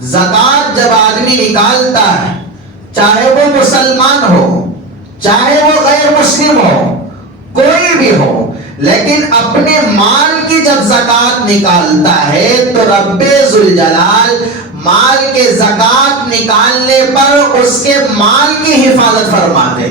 زکات جب آدمی نکالتا ہے، چاہے وہ مسلمان ہو، چاہے وہ غیر مسلم ہو، کوئی بھی ہو، لیکن اپنے مال کی جب زکات نکالتا ہے تو رب ذوالجلال مال کے زکات نکالنے پر اس کے مال کی حفاظت فرماتے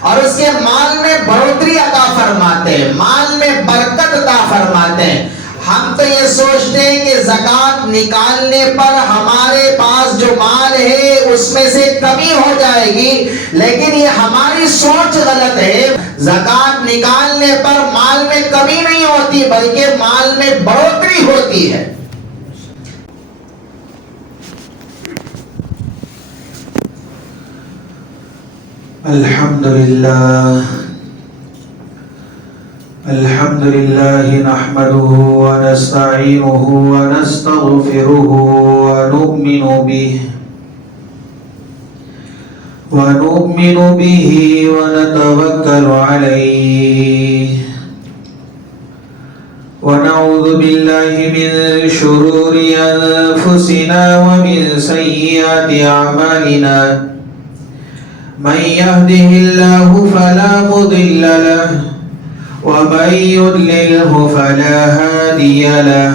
اور اس کے مال میں بڑھوتری عطا فرماتے ہیں، مال میں برکت عطا فرماتے ہیں۔ ہم تو یہ سوچتے ہیں کہ زکات نکالنے پر ہمارے پاس جو مال ہے اس میں سے کمی ہو جائے گی، لیکن یہ ہماری سوچ غلط ہے۔ زکات نکالنے پر مال میں کمی نہیں ہوتی بلکہ مال میں بڑھوتری ہوتی ہے۔ الحمد لله نحمده ونستعينه ونستغفره ونؤمن به ونتوكل عليه ونعوذ بالله من شرور أنفسنا ومن سيئات أعمالنا من يهده الله فلا مضل له ومن يضلله فلا هادي له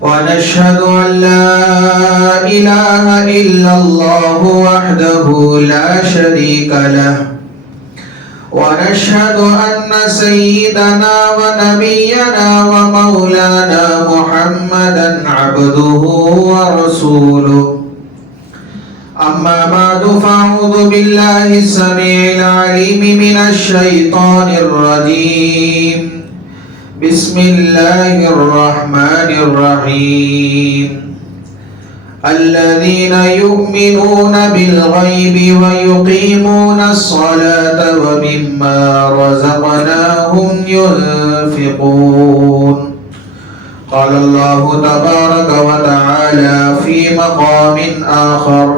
ونشهد أن لا إله إلا الله وحده لا شريك له ونشهد أن سيدنا ونبينا ومولانا محمدا عبده ورسوله أما بعد فأعوذ بالله السميع العليم من الشيطان الرجيم بسم الله الرحمن الرحيم الذين يؤمنون بالغيب ويقيمون الصلاة ومما رزقناهم ينفقون قال الله تبارك وتعالى في مقام آخر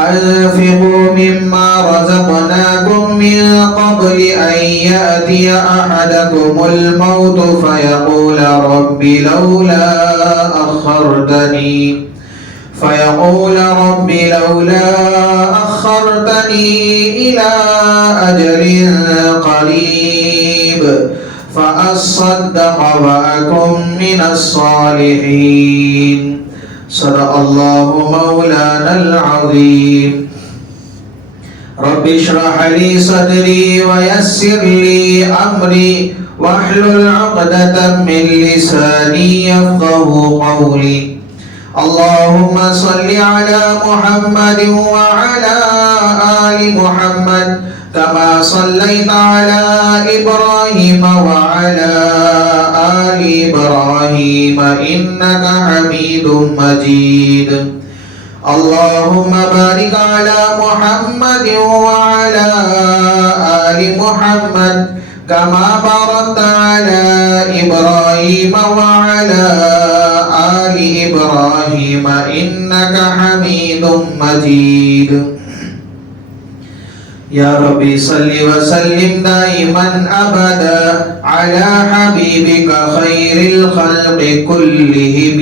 أنفقوا مما رزقناكم من قبل أن يأتي أحدكم الموت فيقول رب لولا أخرتني إلى أجل قريب فأصدق وأكن من الصالحين صدق الله مولانا العظيم رب اشرح لي صدري ويسر لي أمري واحلل عقدة من لساني يفقهوا قولي اللهم صل على محمد وعلى آل محمد كما صليت على إبراهيم وعلى آل إبراهيم إنك حميد مجيد اللهم بارك على محمد وعلى آل محمد كما باركت على إبراهيم وعلى آل إبراهيم إنك حميد مجيد يا ربي صل وسلم دائما أبدا على حبيبك خير الخلق كلهم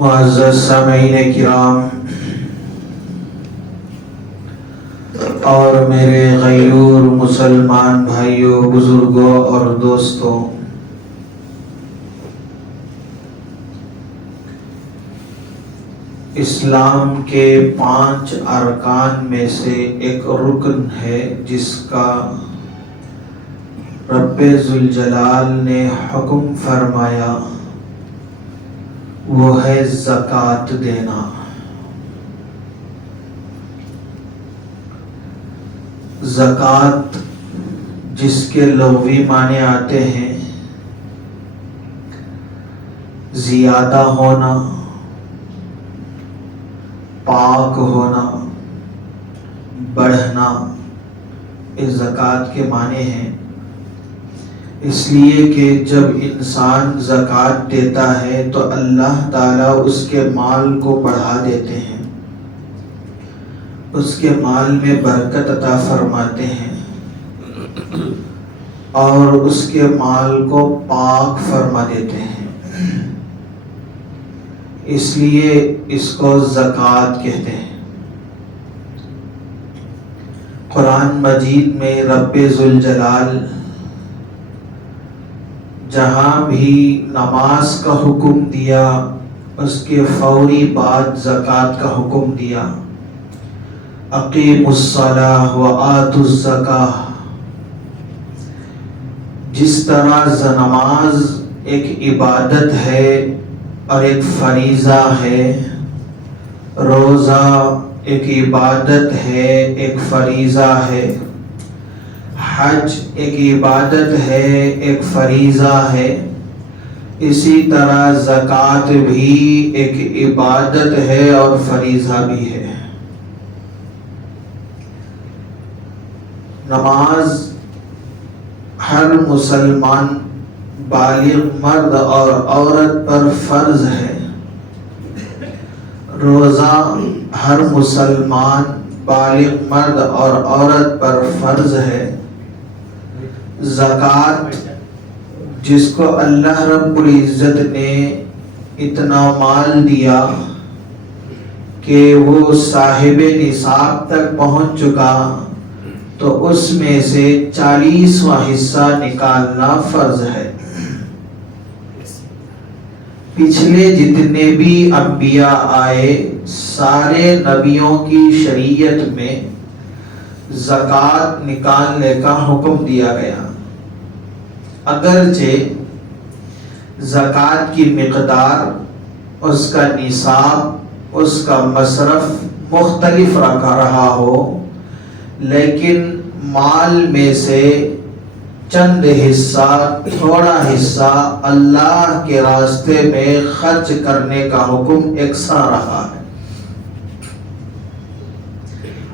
معزز سامعین کرام اور میرے غیور مسلمان بھائیوں، بزرگوں اور دوستوں، اسلام کے 5 ارکان میں سے ایک رکن ہے جس کا رب ذوالجلال نے حکم فرمایا، وہ ہے زکوٰۃ دینا۔ زکوٰۃ جس کے لغوی معنی آتے ہیں زیادہ ہونا، پاک ہونا، بڑھنا، اس زکوٰۃ کے معنی ہیں۔ اس لیے کہ جب انسان زکوٰۃ دیتا ہے تو اللہ تعالیٰ اس کے مال کو بڑھا دیتے ہیں، اس کے مال میں برکت عطا فرماتے ہیں۔ اور اس کے مال کو پاک فرما دیتے ہیں، اس لیے اس کو زکوٰۃ کہتے ہیں۔ قرآن مجید میں رب ذوالجلال جہاں بھی نماز کا حکم دیا اس کے فوری بعد زکوٰۃ کا حکم دیا، اقیموا الصلاۃ وآتوا الزکاۃ۔ جس طرح نماز ایک عبادت ہے اور ایک فریضہ ہے، روزہ ایک عبادت ہے، ایک فریضہ ہے، حج ایک عبادت ہے، ایک فریضہ ہے، اسی طرح زکوٰۃ بھی ایک عبادت ہے اور فریضہ بھی ہے۔ نماز ہر مسلمان بالغ مرد اور عورت پر فرض ہے، روزہ ہر مسلمان بالغ مرد اور عورت پر فرض ہے، زکوٰۃ جس کو اللہ رب العزت نے اتنا مال دیا کہ وہ صاحب نصاب تک پہنچ چکا تو اس میں سے 40واں حصہ نکالنا فرض ہے۔ پچھلے جتنے بھی انبیاء آئے سارے نبیوں کی شریعت میں زکوٰۃ نکالنے کا حکم دیا گیا، اگرچہ زکوٰۃ کی مقدار، اس کا نصاب، اس کا مصرف مختلف رہا ہو، لیکن مال میں سے چند حصہ، تھوڑا حصہ اللہ کے راستے میں خرچ کرنے کا حکم یکساں رہا ہے۔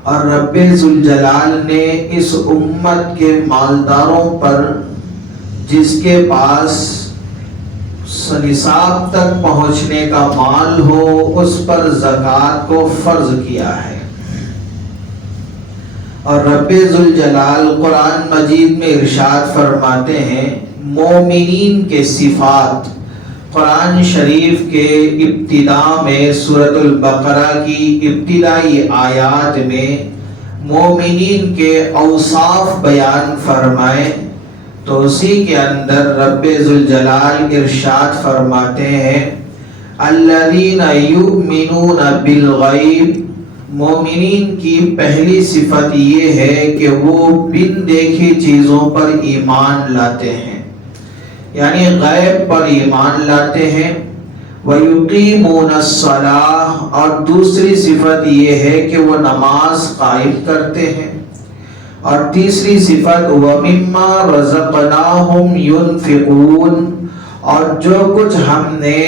اور رب ذوالجلال نے اس امت کے مالداروں پر جس کے پاس نصاب تک پہنچنے کا مال ہو اس پر زکوٰۃ کو فرض کیا ہے۔ اور رب ذوالجلال قرآن مجید میں ارشاد فرماتے ہیں مومنین کے صفات، قرآن شریف کے ابتدا میں سورۃ البقرہ کی ابتدائی آیات میں مومنین کے اوصاف بیان فرمائے تو اسی کے اندر رب ذوالجلال ارشاد فرماتے ہیں الذین یؤمنون بالغیب، مومنین کی پہلی صفت یہ ہے کہ وہ بن دیکھی چیزوں پر ایمان لاتے ہیں، یعنی غیب پر ایمان لاتے ہیں۔ وَيُقِيمُونَ الصَّلَاةَ، اور دوسری صفت یہ ہے کہ وہ نماز قائم کرتے ہیں، اور تیسری صفت وَمِمَّا رَزَقْنَاهُمْ يُنْفِقُونَ، اور جو کچھ ہم نے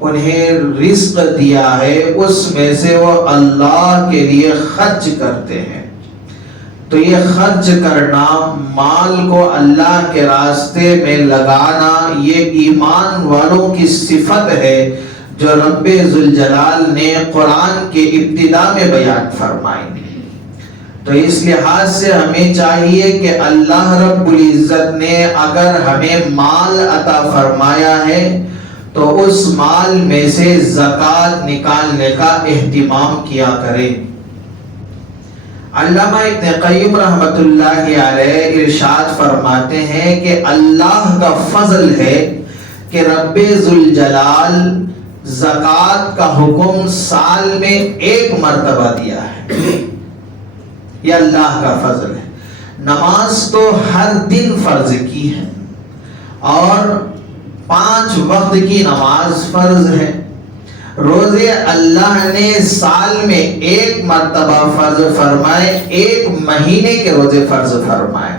انہیں رزق دیا ہے اس میں سے وہ اللہ کے لیے خرچ کرتے ہیں۔ تو یہ خرچ کرنا، مال کو اللہ کے راستے میں لگانا، یہ ایمان والوں کی صفت ہے جو رب ذوالجلال نے قرآن کے ابتدا میں بیان فرمائی۔ تو اس لحاظ سے ہمیں چاہیے کہ اللہ رب العزت نے اگر ہمیں مال عطا فرمایا ہے تو اس مال میں سے زکوٰۃ نکالنے کا اہتمام کیا کریں۔ علامہ ابن قیم رحمۃ اللہ علیہ ارشاد فرماتے ہیں کہ اللہ کا فضل ہے کہ رب ذوالجلال زکوٰۃ کا حکم سال میں ایک مرتبہ دیا ہے، یہ اللہ کا فضل ہے۔ نماز تو ہر دن فرض کی ہے اور 5 وقت کی نماز فرض ہے، روزے اللہ نے سال میں ایک مرتبہ فرض فرمائے، ایک مہینے کے روزے فرض فرمائے،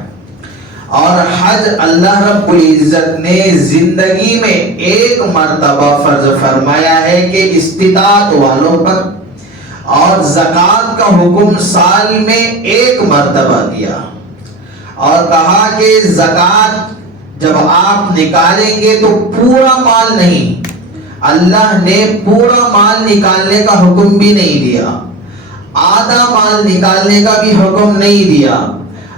اور حج اللہ رب العزت نے زندگی میں ایک مرتبہ فرض فرمایا ہے کہ استطاعت والوں پر، اور زکوٰۃ کا حکم سال میں ایک مرتبہ دیا اور کہا کہ زکوٰۃ جب آپ نکالیں گے تو پورا مال نہیں، اللہ نے پورا مال نکالنے کا حکم بھی نہیں دیا، آدھا مال نکالنے کا بھی حکم نہیں دیا،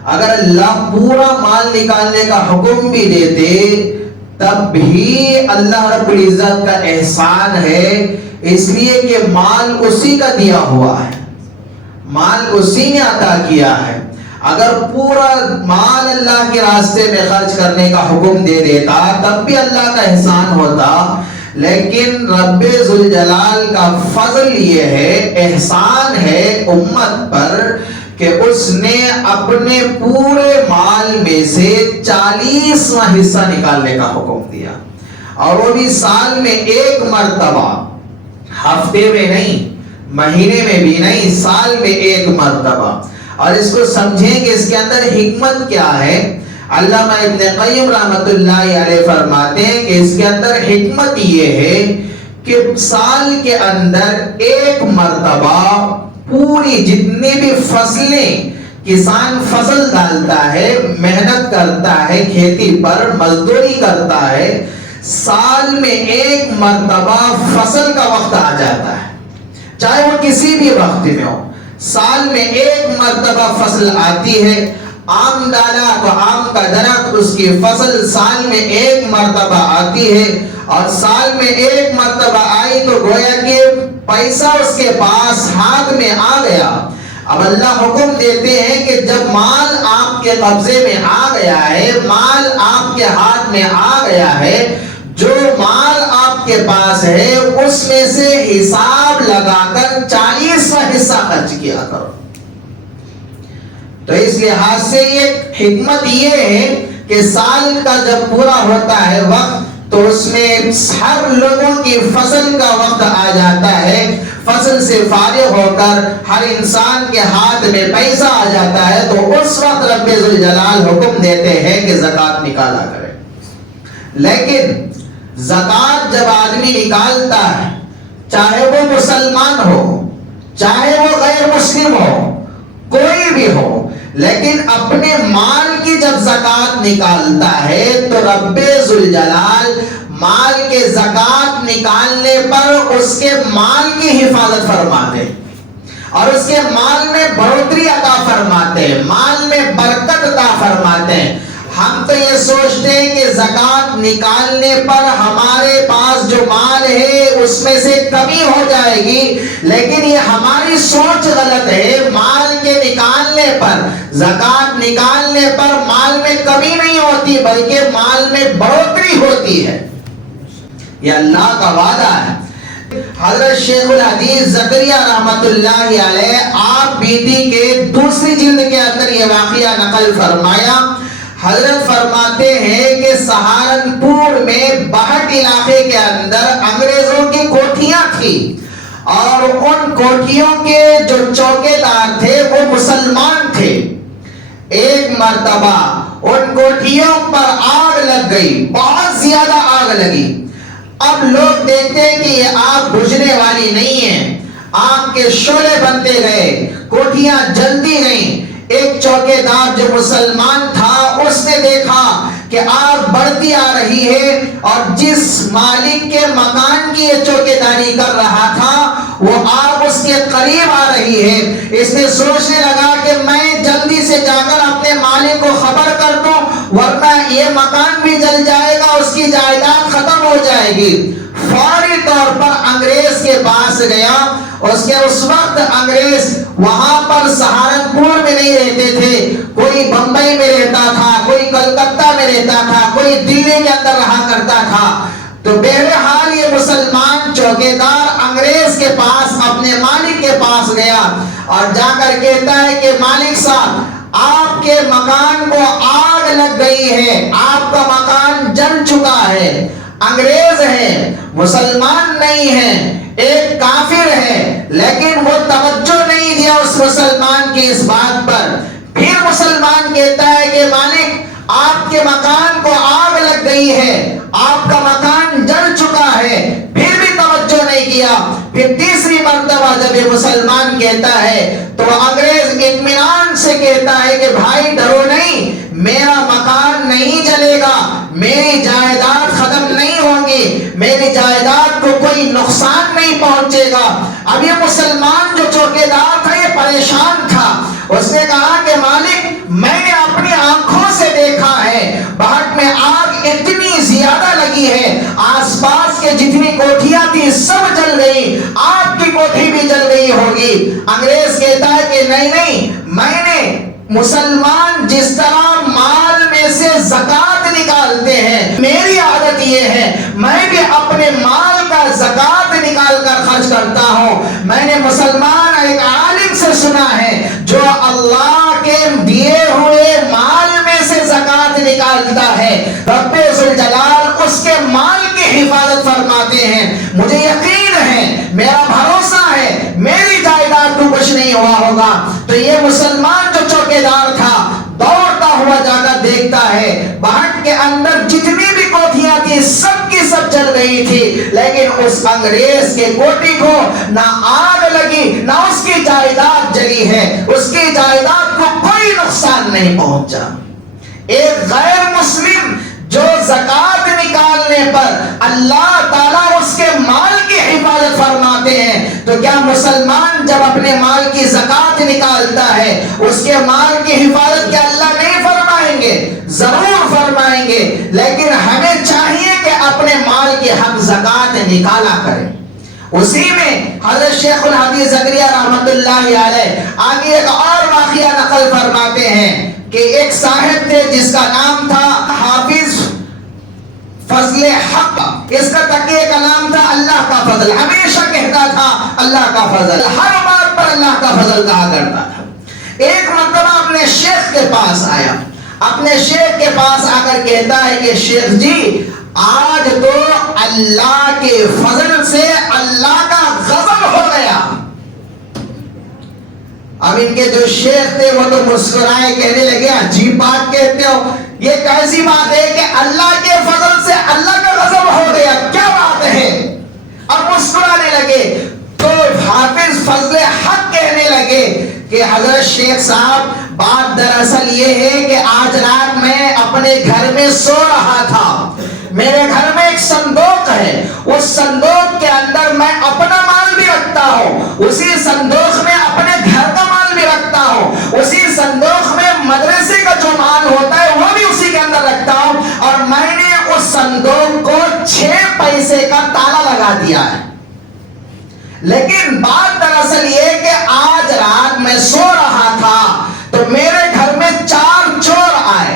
اگر اللہ پورا مال نکالنے کا حکم بھی دیتے تب بھی اللہ رب العزت کا احسان ہے، اس لیے کہ مال اسی کا دیا ہوا ہے، مال اسی نے عطا کیا ہے۔ اگر پورا مال اللہ کے راستے میں خرچ کرنے کا حکم دے دیتا تب بھی اللہ کا احسان ہوتا، لیکن رب ذوالجلال کا فضل یہ ہے، احسان ہے امت پر کہ اس نے اپنے پورے مال میں سے 40واں حصہ نکالنے کا حکم دیا، اور وہ بھی سال میں ایک مرتبہ، ہفتے میں نہیں، مہینے میں بھی نہیں، سال میں ایک مرتبہ۔ اور اس کو سمجھیں کہ اس کے اندر حکمت کیا ہے۔ علامہ ابن قیم رحمۃ اللہ علیہ فرماتے ہیں کہ اس کے اندر حکمت یہ ہے کہ سال کے اندر ایک مرتبہ پوری جتنی بھی فصلیں کسان فصل ڈالتا ہے، محنت کرتا ہے، کھیتی پر مزدوری کرتا ہے، سال میں ایک مرتبہ فصل کا وقت آ جاتا ہے، چاہے وہ کسی بھی وقت میں ہو، سال میں ایک مرتبہ فصل آتی ہے۔ آم ڈالا تو آم کا درخت، اس کی فصل سال میں ایک مرتبہ آتی ہے، اور سال میں ایک مرتبہ آئی تو گویا کہ پیسہ اس کے پاس ہاتھ میں آ گیا۔ اب اللہ حکم دیتے ہیں کہ جب مال آپ کے قبضے میں آ گیا ہے، مال آپ کے ہاتھ میں آ گیا ہے، جو مال آپ کے پاس ہے اس میں سے حساب لگا کر 40واں حصہ خرچ کیا کرو۔ تو اس لحاظ سے یہ حکمت یہ ہے کہ سال کا جب پورا ہوتا ہے وقت تو اس میں ہر لوگوں کی فصل کا وقت آ جاتا ہے، فصل سے فارغ ہو کر ہر انسان کے ہاتھ میں پیسہ آ جاتا ہے، تو اس وقت رب ذوالجلال حکم دیتے ہیں کہ زکوٰۃ نکالا کرے۔ لیکن زکوٰۃ جب آدمی نکالتا ہے، چاہے وہ مسلمان ہو، چاہے وہ غیر مسلم ہو، کوئی بھی ہو، لیکن اپنے مال کی جب زکوٰۃ نکالتا ہے تو رب ذوالجلال مال کے زکوٰۃ نکالنے پر اس کے مال کی حفاظت فرماتے ہیں اور اس کے مال میں بڑھوتری عطا فرماتے ہیں، مال میں برکت عطا فرماتے ہیں۔ ہم تو یہ سوچتے ہیں کہ زکوٰۃ نکالنے پر ہمارے پاس جو مال ہے اس میں سے کمی ہو جائے گی، لیکن یہ ہماری سوچ غلط ہے۔ مال کے نکالنے پر، زکوٰۃ نکالنے پر مال میں کمی نہیں ہوتی بلکہ مال میں بڑھوتری ہوتی ہے، یہ اللہ کا وعدہ ہے۔ حضرت شیخ الحدیث زکریا رحمت اللہ علیہ آپ بیتی کے دوسری جلد کے اندر یہ واقعہ نقل فرمایا۔ حضرت فرماتے ہیں کہ سہارنپور میں بہٹ علاقے کے اندر انگریزوں کی کوٹھیاں تھیں، اور ان کوٹھیوں کے جو چوکے دار تھے وہ مسلمان تھے۔ ایک مرتبہ ان کوٹھیوں پر آگ لگ گئی، بہت زیادہ آگ لگی۔ اب لوگ دیکھتے ہیں کہ یہ آگ بجھنے والی نہیں ہے، آگ کے شعلے بنتے گئے، کوٹھیاں جلتی گئیں۔ ایک چوکے دار جو مسلمان تھا اس نے دیکھا کہ آگ بڑھتی آ رہی ہے، اور جس مالک کے مکان کی یہ چوکے داری کر رہا تھا وہ آگ اس کے قریب آ رہی ہے۔ اس نے سوچنے لگا کہ میں جلدی سے جا کر اپنے مالک کو خبر کر دوں، ورنہ یہ مکان بھی جل جائے گا، اس کی جائیداد ختم ہو جائے گی۔ فوری طور پر انگریز کے پاس گیا۔ اس وقت انگریز وہاں پر سہارنپور میں نہیں رہتے تھے، کوئی بمبئی میں رہتا تھا، کوئی کلکتہ میں رہتا تھا، کوئی دلی کے اندر رہا کرتا تھا۔ تو بہرحال یہ مسلمان چوکیدار انگریز کے پاس، اپنے مالک کے پاس گیا اور جا کر کہتا ہے کہ مالک صاحب، آپ کے مکان کو آگ لگ گئی ہے، آپ کا مکان جل چکا ہے۔ انگریز ہے، مسلمان نہیں ہے، ایک کافر ہے، لیکن وہ توجہ نہیں دیا اس مسلمان کی اس بات پر۔ پھر مسلمان کہتا ہے کہ مالک، آپ کے مکان کو آگ لگ گئی ہے، آپ کا مکان جل چکا ہے، پھر بھی توجہ نہیں کیا۔ پھر تیسری مرتبہ جب یہ مسلمان کہتا ہے تو انگریز اطمینان سے کہتا ہے کہ بھائی ڈرو نہیں، میرا مکان نہیں جلے گا، میری جائیداد ختم نہیں ہوگی، میری جائیداد کو کوئی نقصان نہیں پہنچے گا۔ اب یہ مسلمان جو چوکیدار تھا یہ پریشان تھا، اس نے کہا کہ مالک، میں نے اپنی آنکھوں سے دیکھا ہے بہٹ میں آگ اتنی زیادہ لگی ہے، آس پاس کے جتنی کوٹھیاں تھی سب جل گئی، آپ کی کوٹھی بھی جل گئی ہوگی۔ انگریز کہتا ہے کہ نہیں، میں نے مسلمان جس طرح مال میں سے زکات نکالتے ہیں، میری عادت یہ ہے میں بھی اپنے مال کا زکات نکال کر خرچ کرتا ہوں۔ میں نے مسلمان ایک عالم سے سنا ہے جو اللہ کے دیے ہوئے مال میں سے زکات نکالتا ہے، رب ذوالجلال اس کے مال کی حفاظت فرماتے ہیں۔ مجھے یقین ہے، میرا بھروسہ ہے، میری جائیداد کو کچھ نہیں ہوا ہوگا۔ تو یہ مسلمان جو چوکیدار تھا دوڑتا ہوا جا کر دیکھتا ہے بہٹ کے اندر جتنی بھی کوٹھیاں تھی سب کی سب جل گئی تھی، لیکن اس انگریز کے کوٹھی کو نہ آگ لگی نہ اس کی جائیداد جلی ہے، اس کی جائیداد کو کوئی نقصان نہیں پہنچا۔ ایک غیر مسلم جو زکات نکالنے پر اللہ تعالیٰ اس کے مال کی حفاظت فرماتے ہیں، تو کیا مسلمان جب اپنے مال کی زکات نکالتا ہے اس کے مال کی حفاظت کیا اللہ نہیں فرمائیں گے؟ ضرور فرمائیں گے، لیکن ہمیں چاہیے کہ اپنے مال کی حق زکات نکالا کریں۔ اسی میں حضرت شیخ الحدیث زکریا رحمت اللہ علیہ آگے ایک اور واقعہ نقل فرماتے ہیں کہ ایک صاحب تھے جس کا نام تھا حافظ فضل حق، اس کا تقیہ کا نام تھا اللہ کا فضل، ہمیشہ کہتا تھا اللہ کا فضل، ہر بات پر اللہ کا فضل کہا کرتا تھا۔ ایک مرتبہ اپنے شیخ کے پاس آیا، اپنے شیخ کے پاس آ کر کہتا ہے کہ شیخ جی آج تو اللہ کے فضل سے اللہ کا غضب ہو گیا۔ اب ان کے جو شیخ تھے وہ تو مسکرائے، کہنے لگے عجیب بات کہتے ہو، یہ کیسی بات ہے کہ اللہ کے فضل سے اللہ کا غضب ہو گیا، کیا بات ہے؟ اب مسکرانے لگے تو حافظ فضل حق کہنے لگے کہ حضرت شیخ صاحب بات دراصل یہ ہے کہ آج رات میں اپنے گھر میں سو رہا تھا، میرے گھر میں ایک صندوق ہے، اس صندوق کے اندر میں اپنا مال بھی رکھتا ہوں، اسی صندوق میں اپنے گھر کا مال بھی رکھتا ہوں، اسی صندوق میں مدرسے کا جو مال ہوتا ہے وہ بھی اسی کے اندر رکھتا ہوں، اور میں نے اس صندوق کو 6 پیسے کا تالا لگا دیا ہے۔ لیکن بات دراصل یہ کہ آج رات میں سو رہا تھا تو میرے گھر میں 4 چور آئے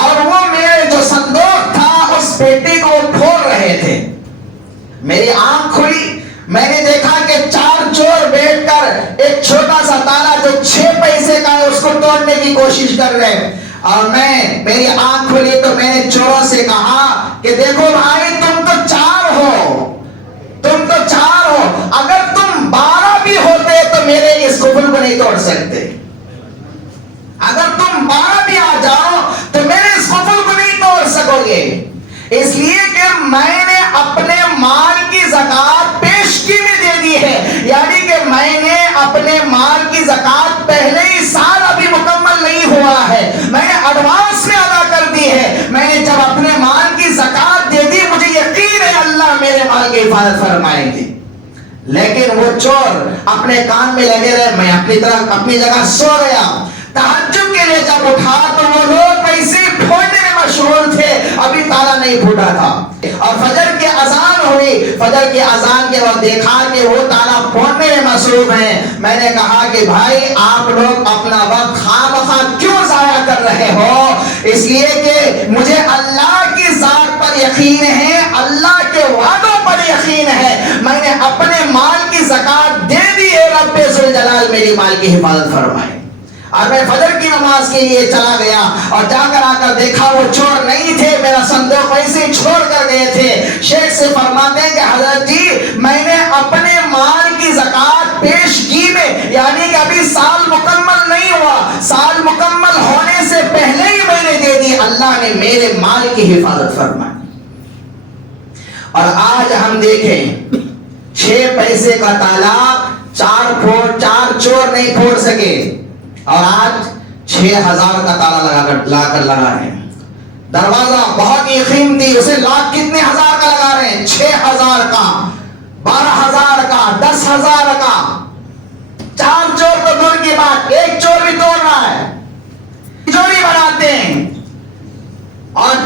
اور وہ میرے جو صندوق تھا اس پیٹی کو پھوڑ رہے تھے۔ میری آنکھ کھلی، میں نے دیکھا کہ 4 چور بیٹھ کر ایک چھوٹا سا تالا جو 6 پیسے کا ہے اس کو توڑنے کی کوشش کر رہے ہیں، اور میری آنکھ کھلی تو میں نے چوروں سے کہا کہ دیکھو بھائی تم تو 4 ہو، تم تو 4 ہو، اگر تم 12 بھی ہوتے تو میرے اس قفل کو نہیں توڑ سکتے، اگر تم 12 بھی آ جاؤ تو میرے اس قفل کو نہیں توڑ سکو گے، اس لیے کہ میں نے اپنے مال کی زکات پیشگی میں دے دی ہے، یعنی کہ میں نے اپنے مال کی زکات پہلے ہی سال ابھی مکمل نہیں ہوا ہے، میں نے ایڈوانس میں ادا کر دی ہے، میں نے جب اپنے مال کی زکات دے دی مجھے یقین ہے اللہ میرے مال کی حفاظت فرمائیں گے۔ لیکن وہ چور اپنے کام میں لگے رہے، میں اپنی جگہ سو گیا، تہجد کے لیے جب اٹھا تو وہ لوگ پیسے پھوڑنے میں مشغول تھے، ابھی تالا نہیں پھوٹا تھا، اور فجر کی اذان ہوئی، فجر کی اذان کے بعد دیکھا کہ وہ تالا پھوڑنے میں مصروف ہیں۔ میں نے کہا کہ بھائی آپ لوگ اپنا وقت خواہ کیوں ضائع کر رہے ہو؟ اس لیے کہ مجھے اللہ کی ذات پر یقین ہے، اللہ کے وعدوں پر یقین ہے، میں نے اپنے مال کی زکات دے دی ہے، رب ذوالجلال میری مال کی حفاظت فرمائے۔ اور میں فجر کی نماز کے لیے چلا گیا اور جا کر آ کر دیکھا وہ چور نہیں تھے، میرا صندوق ویسے ہی چھوڑ کر گئے تھے۔ شیخ سے فرماتے ہیں کہ حضرت جی میں نے اپنے مال کی زکات پیشگی میں، یعنی کہ ابھی سال مکمل نہیں ہوا، سال مکمل ہونے سے پہلے ہی میں نے دے دی، اللہ نے میرے مال کی حفاظت فرمائی۔ اور آج ہم دیکھیں 6 پیسے کا تالا 4 چور نہیں پھوڑ سکے، اور آج 6000 کا تالا لا کر لگا رہے ہیں، دروازہ بہت ہی قیمتی اسے لاکھ کتنے ہزار کا لگا رہے ہیں، 6000 کا، 12000 کا، 10000 کا، 4 چور تو دور کی بات، 1 چور بھی توڑ رہا ہے، اور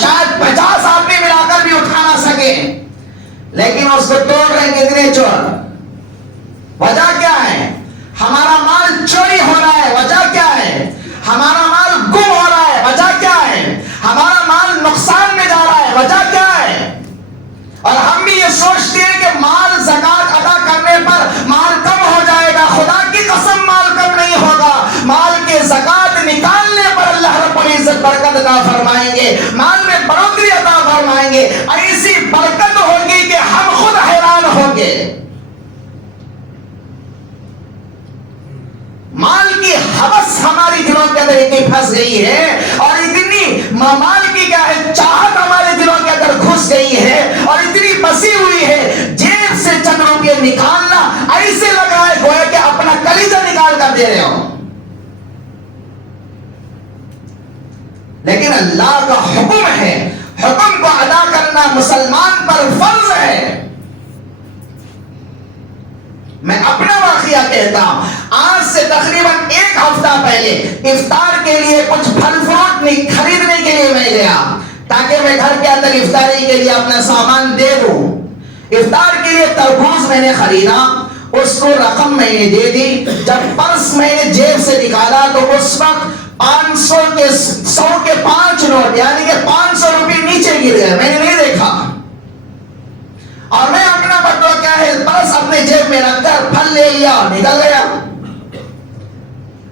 شاید 50 آدمی ملا کر بھی اٹھا نہ سکے, لیکن اس کو توڑ رہے کتنے چور. وجہ کیا ہے؟ ہمارا مال چوری ہو رہا ہے. وجہ کیا ہے؟ ہمارا مال گم ہو رہا ہے. وجہ کیا ہے؟ ہمارا مال نقصان میں جا رہا ہے. وجہ کیا ہے؟ اور ہم بھی یہ سوچتے ہیں کہ مال زکات ادا کرنے پر مال کم ہو جائے گا. خدا کی قسم مال کم نہیں ہوگا. مال کے زکات نکالنے پر اللہ رب العزت برکت عطا فرمائیں گے, مال میں بڑھوتری عطا فرمائیں گے. ایسی برکت ہوگی کہ ہم خود حیران ہوں گے. مال کی حوث ہماری دلوں کے اندر اتنی پھنس گئی ہے, اور اتنی مال کی کیا ہے چاہت ہمارے دلوں کے اندر گھس گئی ہے, اور اتنی بسی ہوئی ہے, جیب سے چند روپے نکالنا ایسے لگا ہے گویا کہ اپنا کلیجہ نکال کر دے رہے ہو. لیکن اللہ کا حکم ہے, حکم کو ادا کرنا مسلمان پر فرض ہے. میں اپنا واقعہ کہتا ہوں, آج سے تقریباً 1 ہفتہ پہلے افطار کے لیے کچھ پھل فروٹ خریدنے کے لیے میں گیا, تاکہ میں گھر کے اندر افطاری کے لیے اپنا سامان دے دوں. افطار کے لیے تربوز میں نے خریدا, اس کو رقم میں نے دے دی. جب پرس میں نے جیب سے نکالا تو اس وقت 500 کے 100 کے 5 نوٹ, یعنی کہ 500 روپے نیچے گر گئے. میں نے نہیں دیکھا, اور میں اپنا بٹوا کیا ہے پرس اپنے جیب میں رکھ کر پھل لے لیا اور نکل گیا.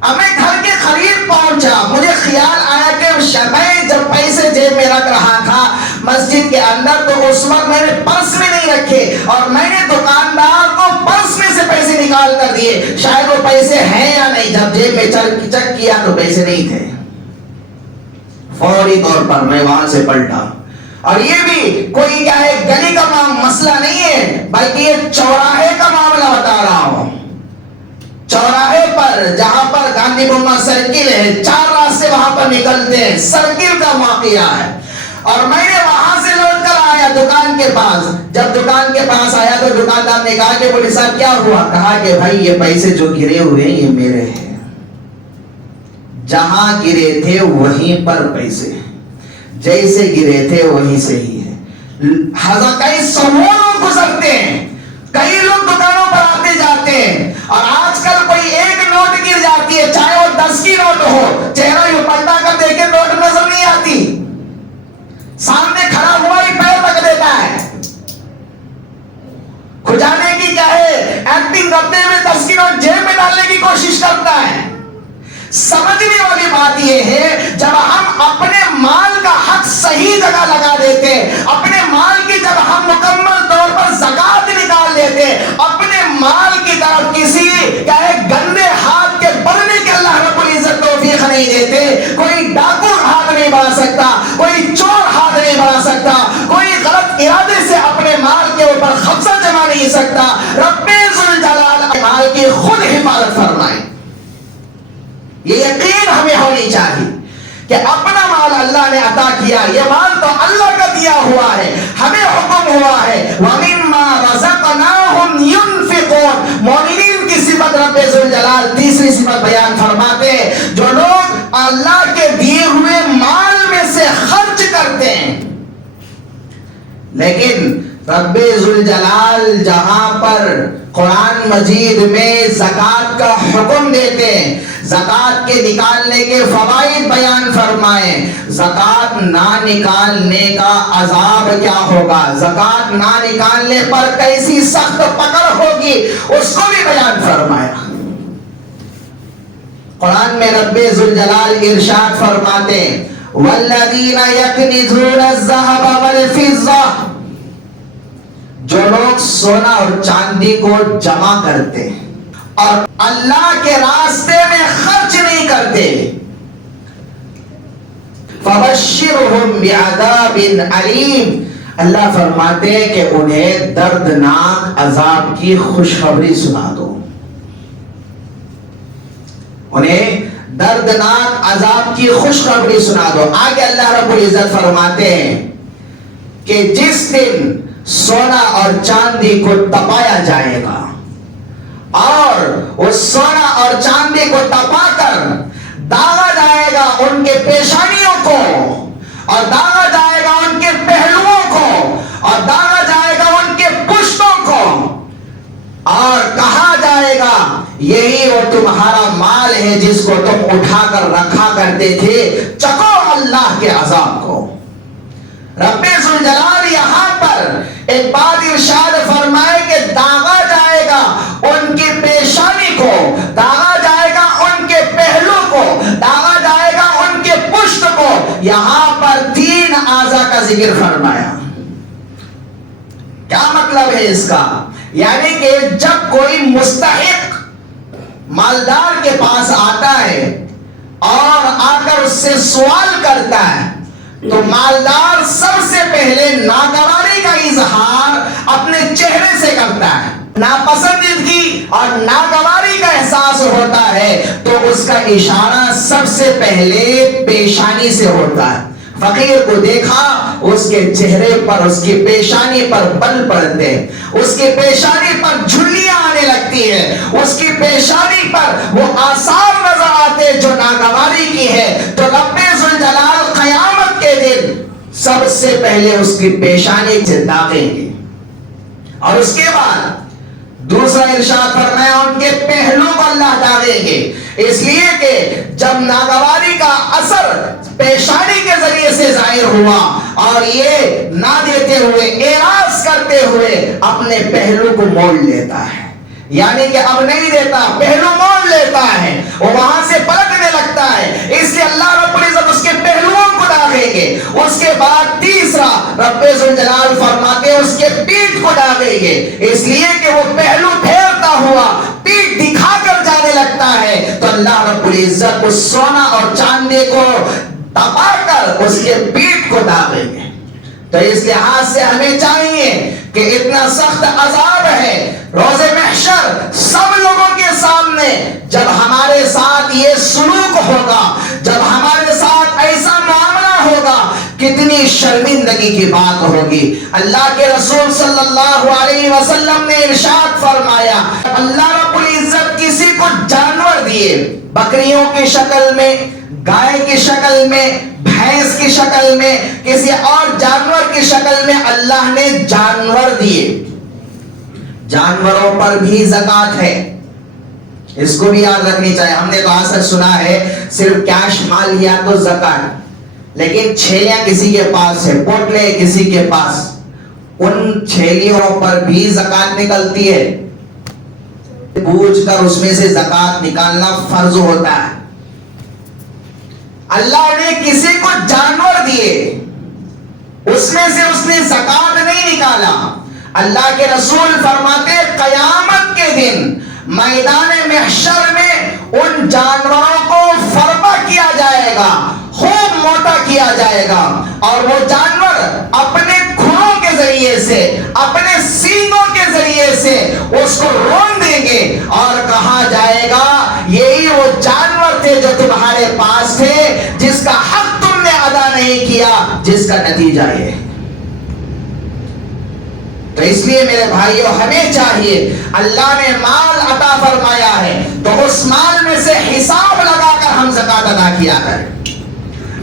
اب میں گھر کے قریب پہنچا, مجھے خیال آیا کہ میں جب پیسے جیب میں رکھ رہا تھا مسجد کے اندر, تو اس وقت میں نے پرس میں نہیں رکھے, اور میں نے دکاندار کو پرس میں سے پیسے نکال کر دیے. شاید وہ پیسے ہیں یا نہیں, جب جیب میں چیک کیا تو پیسے نہیں تھے. فوری طور پر میں وہاں سے پلٹا. اور یہ بھی کوئی کیا ہے گلی کا مسئلہ نہیں ہے, بلکہ یہ چوراہے کا معاملہ بتا رہا ہوں. چوراہے پر جہاں پر گاندھی بوما سرکل ہے, 4 راستے وہاں پر نکلتے ہیں, سرکل کا واقعہ ہے. اور میں نے وہاں سے لوٹ کر آیا دکان کے پاس. جب دکان کے پاس آیا تو دکاندار نے کہا کہ بولے صاحب کیا ہوا؟ کہا کہ بھائی یہ پیسے جو گرے ہوئے ہیں یہ میرے ہیں, جہاں گرے تھے وہیں پر پیسے, جیسے گرے تھے وہیں سے ہی ہے. کئی سموں لوگ گزرتے ہیں, کئی لوگ دکانوں پر آتے جاتے ہیں, اور آج کل کوئی ایک نوٹ گر جاتی ہے, چاہے وہ 10 کی نوٹ ہو, چہرہ یوں پلٹا کر دیکھے نوٹ نظر نہیں آتی, سامنے کھڑا ہوا ہی پیر رکھ دیتا ہے. کھجانے کی کیا ہے ایکٹنگ کرتے ہوئے 10 کی نوٹ جیب میں ڈالنے کی کوشش کرتا ہے. سمجھنے والی بات یہ ہے جب ہم اپنے مال کا حق صحیح جگہ لگا دیتے, اپنے مال کی جب ہم مکمل طور پر زکات نکال لیتے, اپنے مال کی طرف کسی کیا ہے گندے ہاتھ کے بڑھنے کے اللہ رب العزت توفیق نہیں دیتے. کوئی ڈاکو ہاتھ نہیں بڑھا سکتا, کوئی چور ہاتھ نہیں بڑھا سکتا, کوئی غلط ارادے سے اپنے مال کے اوپر قبضہ جما نہیں سکتا. رب ذوالجلال مال کی خود حفاظت فرمائے. یہ یقین ہمیں ہونی چاہیے کہ اپنا مال اللہ نے عطا کیا, یہ مال تو اللہ کا دیا ہوا ہے, ہمیں حکم ہوا ہے وَمِمَّا رَزَقْنَاهُمْ يُنْفِقُونَ. مومنین کی صفت رب ذوالجلال تیسری صفت بیان فرماتے ہیں, جو لوگ اللہ کے دیے ہوئے مال میں سے خرچ کرتے ہیں. لیکن رب ذوالجلال جہاں پر قرآن مجید میں زکات کا حکم دیتے ہیں, زکات کے نکالنے کے فوائد بیان فرمائیں, زکات نہ نکالنے کا عذاب کیا ہوگا, زکات نہ نکالنے پر کیسی سخت پکڑ ہوگی, اس کو بھی بیان فرمایا. قرآن میں رب ذوالجلال ارشاد فرماتے ہیں وَالَّذِينَ يَكْنِزُونَ الذَّهَبَ وَالْفِضَّةَ, جو لوگ سونا اور چاندی کو جمع کرتے اور اللہ کے راستے میں خرچ نہیں کرتے, فَبَشِّرْهُمْ بِعَذَابٍ عَلِيمٍ, اللہ فرماتے ہیں کہ انہیں دردناک عذاب کی خوشخبری سنا دو. انہیں دردناک عذاب کی خوشخبری سنا دو. آگے اللہ رب العزت فرماتے ہیں کہ جس دن سونا اور چاندی کو تپایا جائے گا, اور اس سونا اور چاندی کو تپا کر داغا جائے گا ان کے پیشانیوں کو، اور داغا جائے گا ان کے پہلوؤں کو، اور داغا جائے گا ان کے پشتوں کو، اور کہا جائے گا یہی وہ تمہارا مال ہے جس کو تم اٹھا کر رکھا کرتے تھے، چکھو اللہ کے عذاب کو۔ رب ذوالجلال یہاں پر ایک بات ارشاد فرمائے کہ داغا جائے گا ان کی پیشانی کو، داغا جائے گا ان کے پہلو کو، داغا جائے گا ان کے پشت کو۔ یہاں پر 3 اعضاء کا ذکر فرمایا۔ کیا مطلب ہے اس کا؟ یعنی کہ جب کوئی مستحق مالدار کے پاس آتا ہے اور آ کر اس سے سوال کرتا ہے تو مالدار سب سے پہلے ناگواری کا اظہار اپنے چہرے سے کرتا ہے، ناپسندیدگی اور ناگواری کا احساس ہوتا ہے تو اس کا اشارہ سب سے پہلے پیشانی سے ہوتا ہے۔ فقیر کو دیکھا، اس کے چہرے پر، اس کی پیشانی پر بل پڑتے ہیں، اس کی پیشانی پر جھلیاں آنے لگتی ہیں، اس کی پیشانی پر وہ آثار نظر آتے جو ناگواری کی ہے۔ تو رب ذوالجلال قیامت کے دن سب سے پہلے اس کی پیشانی سے داغیں گے، اور اس کے بعد دوسرا ارشاد فرمایا ان کے پہلو کو اللہ داغیں گے، اس لیے کہ جب ناگواری کا اثر پیشانی کے ذریعے سے ظاہر ہوا اور یہ نہ دیتے ہوئے، اعراض کرتے ہوئے اپنے پہلو کو موڑ لیتا ہے، یعنی کہ اب نہیں دیتا، پہلو موڑ لیتا ہے، وہ وہاں سے پلٹنے لگتا ہے، اس لیے اللہ رب العزت اس کے پہلوؤں کو داغیں گے۔ اس کے بعد تیسرا رب ذوالجلال فرماتے ہیں اس کے پیٹھ کو داغیں گے، اس لیے کہ وہ پہلو پھیرتا ہوا پیٹھ دکھا کر جانے لگتا ہے، تو اللہ رب العزت اس سونا اور چاندی کو دبا کر اس کے پیٹھ کو داغیں گے۔ تو اس لحاظ سے ہمیں چاہیے کہ اتنا سخت عذاب ہے روز محشر سب لوگوں کے سامنے، جب ہمارے ساتھ یہ سلوک ہوگا، جب ہمارے ساتھ ایسا معاملہ ہوگا، کتنی شرمندگی کی بات ہوگی۔ اللہ کے رسول صلی اللہ علیہ وسلم نے ارشاد فرمایا، اللہ رب العزت کسی کو جانور دیے، بکریوں کی شکل میں، گائے کی شکل میں، بھینس کی شکل میں، کسی اور جانور کی شکل میں اللہ نے جانور دیے۔ جانوروں پر بھی زکوٰۃ ہے، اس کو بھی یاد رکھنی چاہیے۔ ہم نے تو اکثر سنا ہے صرف کیش مال لیا تو زکوٰۃ، لیکن چھیلیاں کسی کے پاس ہے، پوٹلے کسی کے پاس، ان چھیلیوں پر بھی زکوٰۃ نکلتی ہے، پوچھ کر اس میں سے زکوٰۃ نکالنا فرض ہوتا ہے۔ اللہ نے کسی کو جانور دیے، اس میں سے اس نے زکوٰۃ نہیں نکالا۔ اللہ کے رسول فرماتے قیامت کے دن میدان محشر میں ان جانوروں کو فربا کیا جائے گا، خوب موٹا کیا جائے گا، اور وہ جانور اپنے کھروں کے ذریعے سے، اپنے سینگوں کے ذریعے سے اس کو رون دیں گے، اور کہا جائے گا یہی وہ جانور تھے جو تمہارے پاس تھے، جس کا حق تم نے ادا نہیں کیا، جس کا نتیجہ یہ ہے۔ تو اس لیے میرے بھائیوں ہمیں چاہیے، اللہ نے مال عطا فرمایا ہے تو اس مال میں سے حساب لگا کر ہم زکوٰۃ ادا کیا کریں۔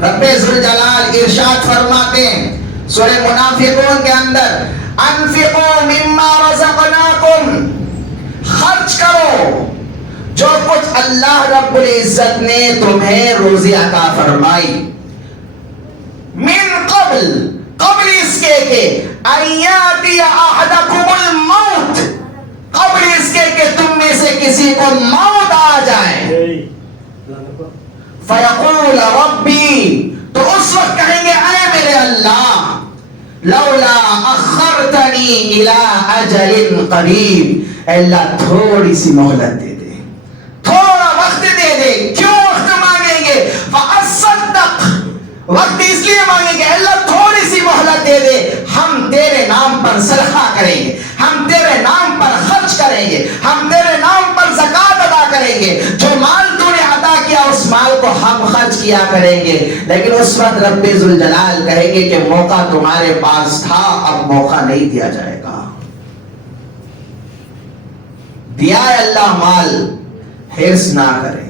رب ذوالجلال ارشاد فرماتے ہیں سورہ منافقون کے اندر، انفقوا مما رزقناکم، خرچ کرو جو کچھ اللہ رب العزت نے تمہیں روزی عطا فرمائی، من قبل، قبل اس کے کہ ایاتی احدکم الموت، قبل اس کے کہ تم میں سے کسی کو موت آ جائے، فیقول ربی، تو اس وقت کہیں گے اے میرے اللہ، لولا اخرتنی الی اجل قریب، اللہ تھوڑی سی مہلت دے دے، تھوڑا وقت دے دے۔ کیوں وقت مانگیں گے؟ فاصدق، وقت اس لیے مانگیں گے اللہ تھوڑی سی مہلت دے دے، ہم تیرے نام پر صدقہ کریں گے، ہم تیرے نام پر خرچ کریں گے، ہم تیرے نام پر زکوٰۃ ادا کریں گے، جو مال تو نے عطا کیا اس مال کو ہم خرچ کیا کریں گے۔ لیکن اس وقت رب ذوالجلال کہیں گے کہ موقع تمہارے پاس تھا، اب موقع نہیں دیا جائے گا۔ دیا ہے اللہ مال، حرص نہ کریں،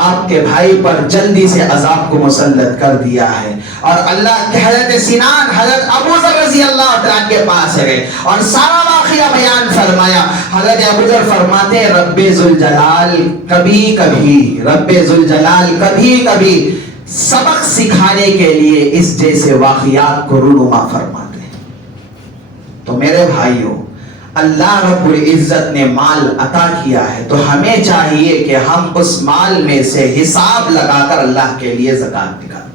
آپ کے بھائی پر جلدی سے عذاب کو مسلط کر دیا ہے، اور اللہ کے حضرت سنان حضرت ابو ذر رضی اللہ عنہ کے پاس گئے اور سارا واقعہ بیان فرمایا۔ حضرت ابو ذر فرماتے ہیں رب ذوالجلال کبھی کبھی سبق سکھانے کے لیے اس جیسے واقعات کو رونما فرماتے ہیں۔ تو میرے بھائیوں، اللہ رب العزت نے مال عطا کیا ہے تو ہمیں چاہیے کہ ہم اس مال میں سے حساب لگا کر اللہ کے لیے زکات نکالیں۔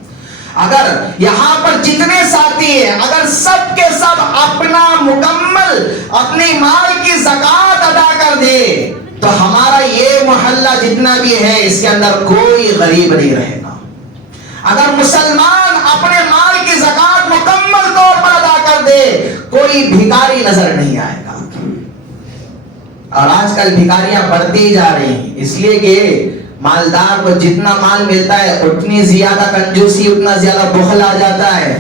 اگر یہاں پر جتنے ساتھی ہیں اگر سب کے سب اپنا مکمل اپنی مال کی زکات ادا کر دے تو ہمارا یہ محلہ جتنا بھی ہے اس کے اندر کوئی غریب نہیں رہے گا۔ اگر مسلمان اپنے مال کی زکات مکمل طور پر ادا کر دے کوئی بھکاری نظر نہیں آئے گا۔ اور آج کل بھکاریاں بڑھتی جا رہی ہیں، اس لیے کہ مالدار کو جتنا مال ملتا ہے اتنی زیادہ کنجوسی، اتنا زیادہ بخل آ جاتا ہے،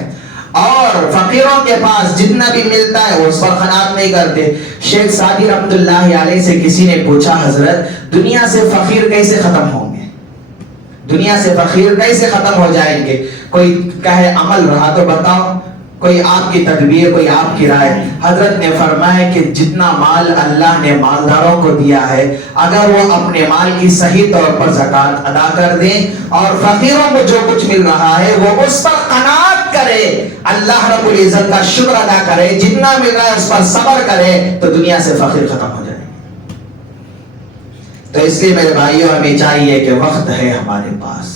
اور فقیروں کے پاس جتنا بھی ملتا ہے وہ اس پر قناعت نہیں کرتے۔ شیخ سعدی رحمۃ اللہ علیہ سے کسی نے پوچھا حضرت دنیا سے فقیر کیسے ختم ہوں گے، دنیا سے فقیر کیسے ختم ہو جائیں گے؟ کوئی کہے عمل رہا تو بتاؤ، کوئی آپ کی تدبیر، کوئی آپ کی رائے۔ حضرت نے فرمایا کہ جتنا مال اللہ نے مالداروں کو دیا ہے اگر وہ اپنے مال کی صحیح طور پر زکات ادا کر دیں اور فقیروں کو جو کچھ مل رہا ہے وہ اس پر قناعت کرے، اللہ رب العزت کا شکر ادا کرے، جتنا مل رہا ہے اس پر صبر کرے تو دنیا سے فقیر ختم ہو جائے۔ تو اس لیے میرے بھائیوں ہمیں چاہیے کہ وقت ہے ہمارے پاس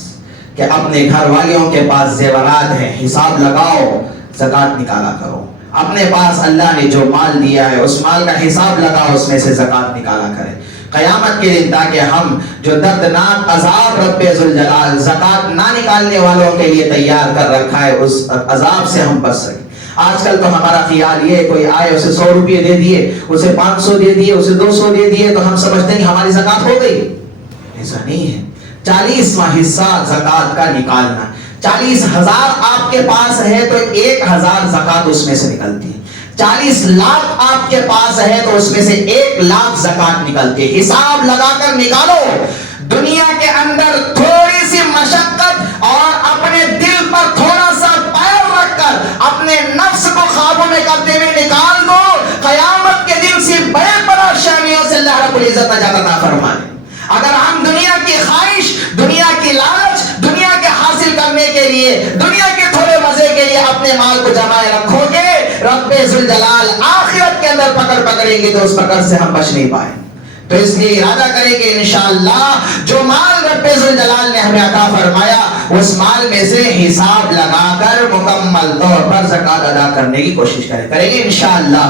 کہ اپنے گھر والوں کے پاس زیورات ہیں، حساب لگاؤ، زکات نکالا کرو۔ اپنے پاس اللہ نے جو مال دیا ہے اس مال کا حساب لگاؤ، اس میں سے زکات نکالا کرے قیامت کے دن، تاکہ ہم جو دردناک عذاب رب ذوالجلال زکات نہ نکالنے والوں کے لیے تیار کر رکھا ہے اس عذاب سے ہم بچ سکیں۔ آج کل تو ہمارا خیال یہ کوئی آئے اسے 100 روپے دے دیے، اسے 500 دے دیے، اسے 200 دے دیے تو ہم سمجھتے ہیں کہ ہماری زکات ہو گئی۔ ایسا نہیں ہے۔ 40واں حصہ زکات کا نکالنا، 40,000 آپ کے پاس ہے تو 1,000 زکات اس میں سے نکلتی ہے، 40 لاکھ آپ کے پاس ہے تو اس میں سے 1 لاکھ زکات نکلتی ہے۔ حساب لگا کر نکالو۔ دنیا کے اندر تھوڑی سی مشقت اور اپنے دل پر تھوڑا سا پیر رکھ کر اپنے نفس کو قابو میں کرتے ہوئے نکال دو، قیامت کے دن سے بڑے پریشانیوں سے اللہ رب العزت نجات عطا فرمائے۔ اگر ہم دنیا کی خواہش، دنیا کی لالچ، دنیا کے حاصل کرنے کے لیے، دنیا کے تھوڑے مزے کے لیے اپنے مال کو جمائے رکھو گے، رب ذوالجلال آخرت کے اندر پکڑیں گے تو اس پکڑ سے ہم بچ نہیں پائیں۔ تو اس لیے ارادہ کریں گے انشاءاللہ جو مال رب ذوالجلال نے ہمیں عطا فرمایا اس مال میں سے حساب لگا کر مکمل طور پر زکات ادا کرنے کی کوشش کریں گے انشاءاللہ۔